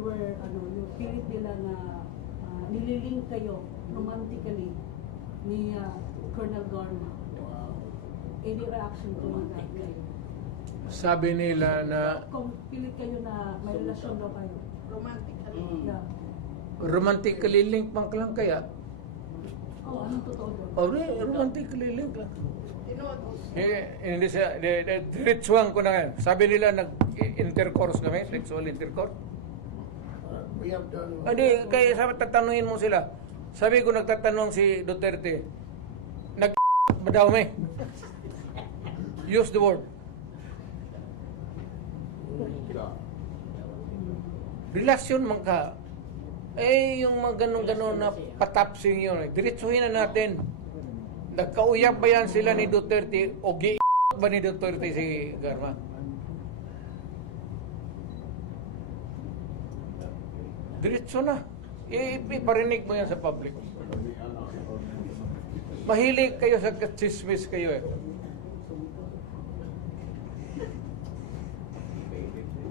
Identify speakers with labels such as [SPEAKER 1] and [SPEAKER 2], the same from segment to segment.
[SPEAKER 1] were, ano, yung pilit nila na ah, nililing kayo romantically ni ah, Colonel Garma. Any reaction to that ngayon?
[SPEAKER 2] Sabi nila na
[SPEAKER 1] Kung pilit kayo na may relasyon daw kayo.
[SPEAKER 3] Romantically.
[SPEAKER 1] Yeah.
[SPEAKER 2] romantically link pang lang kaya?
[SPEAKER 1] Oh, anong totoo doon?
[SPEAKER 2] Oh, romantically link lang. Eh, hindi siya, diretsuhan ko na ngayon. Sabi nila nag-intercourse kami, sexual intercourse.
[SPEAKER 4] We have done.
[SPEAKER 2] Hindi, kaya sabi tatanungin mo sila. Sabi ko nagtatanong si Duterte, nag ba daw may? Use the word. Relasyon man ka. Eh, yung mga ganun-ganun na patapsing yun. eh. Diretsuhin na natin. Nagkauyap ba yan sila ni Duterte o gi ba ni Duterte si Garma? Diretso na. Iparinig mo yan sa public. Mahilig kayo sa chismis kayo eh.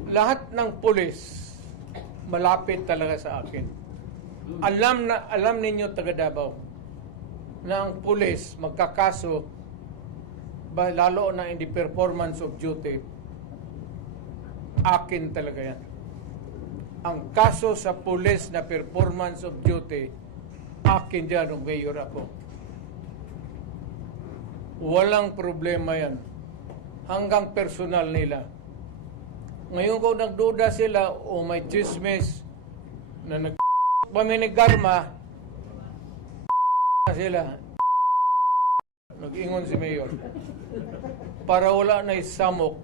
[SPEAKER 2] Lahat ng pulis malapit talaga sa akin. Alam na alam ninyo taga Davao na ang pulis magkakaso lalo na in the performance of duty akin talaga yan. Ang kaso sa pulis na performance of duty akin dyan nung mayor ako. Walang problema yan. Hanggang personal nila. Ngayon kung nagduda sila o may chismis na nag paminigarma na sila nag-ingon si Mayor para wala na isamok